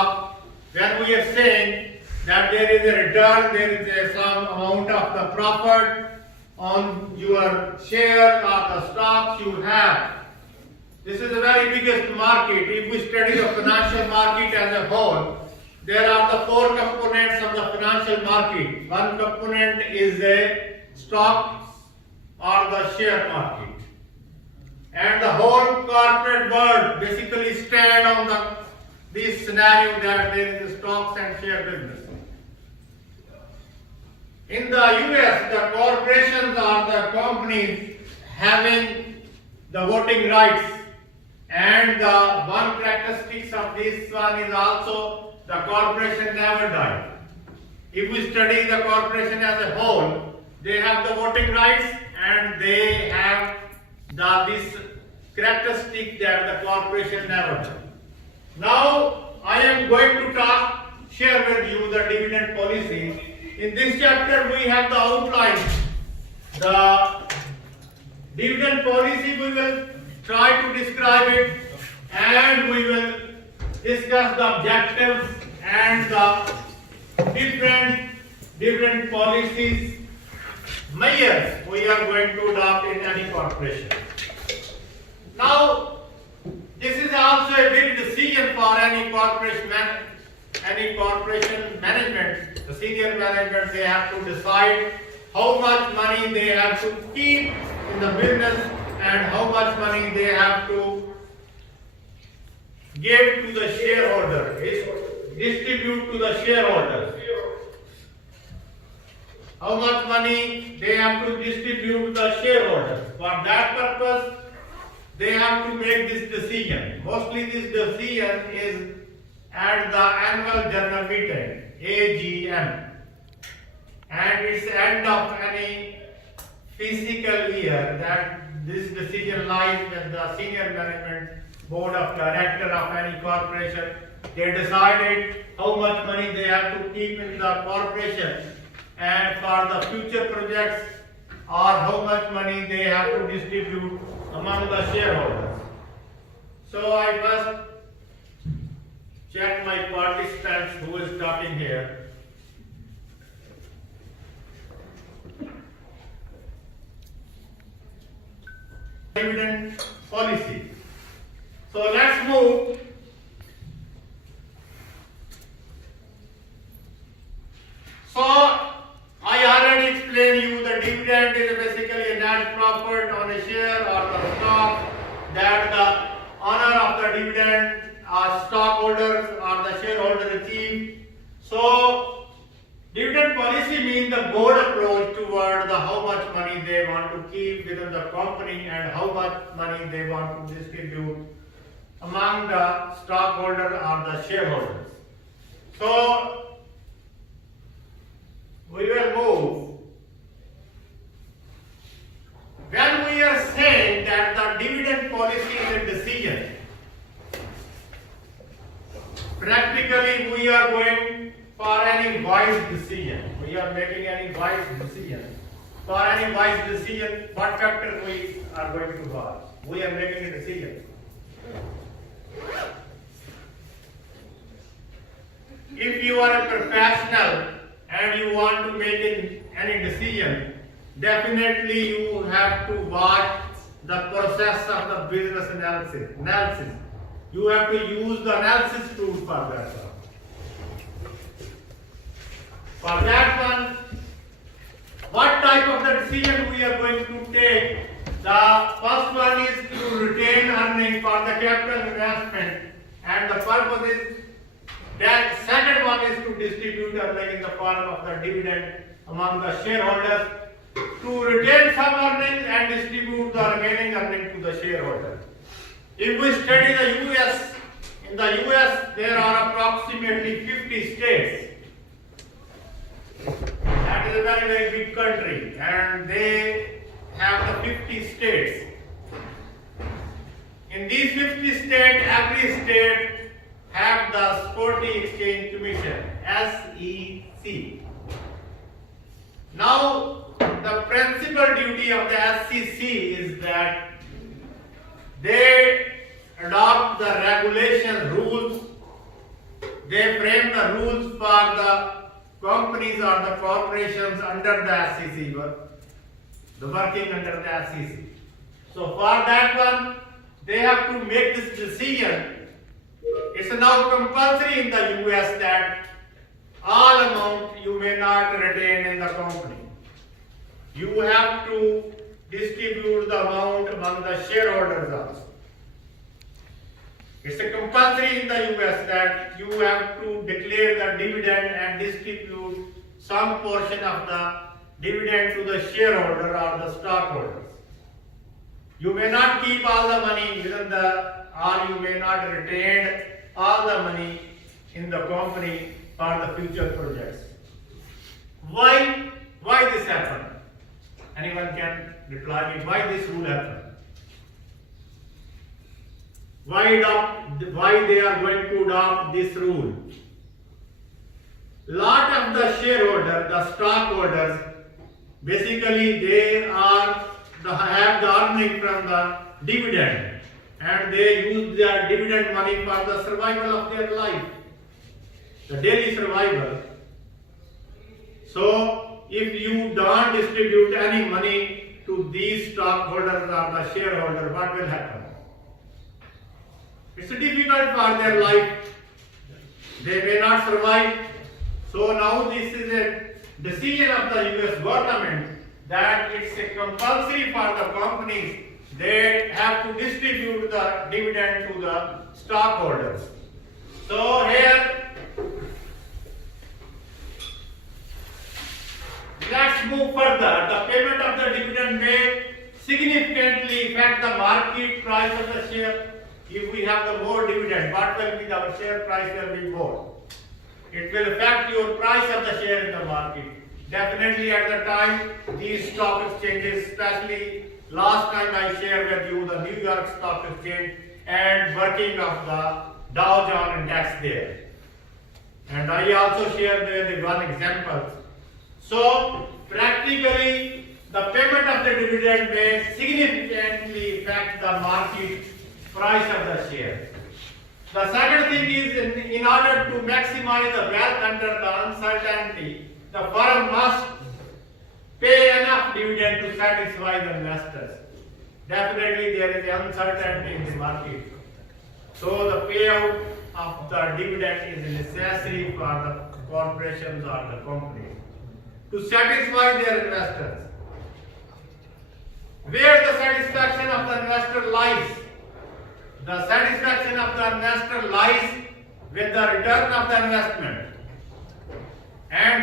when we are saying that there is a return, there is some amount of the profit on your share or the stocks you have. This is the very biggest market. If we study the financial market as a whole, there are the four components of the financial market. One component is a stock or the share market. And the whole corporate world basically stand on this scenario that there is a stocks and share business. In the US, the corporations or the companies having the voting rights, and the one characteristics of this one is also the corporation never die. If we study the corporation as a whole, they have the voting rights and they have this characteristic that the corporation never die. Now I am going to share with you the dividend policy. In this chapter we have the outline. The dividend policy we will try to describe it, and we will discuss the objectives and the different policies measures we are going to adopt in any corporation. Now, this is also a big decision for any corporation management. The senior management, they have to decide how much money they have to keep in the business and how much money they have to give to the shareholder, distribute to the shareholders. How much money they have to distribute to the shareholders. For that purpose, they have to make this decision. Mostly this decision is at the annual general meeting, AGM. And it's the end of any fiscal year that this decision lies with the senior management board of director of any corporation. They decided how much money they have to keep in the corporation and for the future projects, or how much money they have to distribute among the shareholders. So I must check my participants who is talking here. Dividend policy. So let's move. So I already explained you the dividend is basically a net profit on a share or the stock that the owner of the dividend or stockholders or the shareholder achieve. So dividend policy means the board approach toward how much money they want to keep within the company and how much money they want to distribute among the stockholders or the shareholders. So we will move. When we are saying that the dividend policy is a decision, practically we are going for any wise decision. We are making any wise decision. For any wise decision, what factor we are going to watch? We are making a decision. If you are a professional and you want to make any decision, definitely you have to watch the process of the business analysis. You have to use the analysis tool for that one. For that one, what type of the decision we are going to take? The first one is to retain earning for the capital investment, and the purpose is that second one is to distribute earning in the form of the dividend among the shareholders, to retain some earnings and distribute the remaining earning to the shareholders. If we study the US, in the US there are approximately 50 states. That is a very, very big country, and they have the 50 states. In these 50 states, every state have the Securities Exchange Commission, SEC. Now, the principal duty of the SEC is that they adopt the regulation rules they frame the rules for the companies or the corporations under the SEC, the working under the SEC. So for that one, they have to make this decision. It's now compulsory in the US that all amount you may not retain in the company. You have to distribute the amount among the shareholders also. It's a compulsory in the US that you have to declare the dividend and distribute some portion of the dividend to the shareholder or the stockholders. You may not keep all the money within or you may not retain all the money in the company for the future projects. Why this happened? Anyone can reply me why this rule happened? Why they are going to adopt this rule? Lot of the shareholders, the stockholders, basically they have the earning from the dividend and they use their dividend money for the survival of their life, the daily survival. So if you don't distribute any money to these stockholders or the shareholder, what will happen? It's difficult for their life. They may not survive. So now this is a decision of the US government that it's a compulsory for the companies. They have to distribute the dividend to the stockholders. So here, let's move further. The payment of the dividend may significantly affect the market price of the share. If we have the more dividend, what will be our share price will be more. It will affect your price of the share in the market. Definitely at the time, these stock exchanges, especially last time I shared with you the New York Stock Exchange and working of the Dow Jones Index there. And I also shared there the one example. So practically the payment of the dividend may significantly affect the market price of the share. The second thing is in order to maximize the wealth under the uncertainty, the firm must pay enough dividend to satisfy the investors. Definitely there is uncertainty in the market. So the payout of the dividend is necessary for the corporations or the companies to satisfy their investors. Where the satisfaction of the investor lies? The satisfaction of the investor lies with the return of the investment. And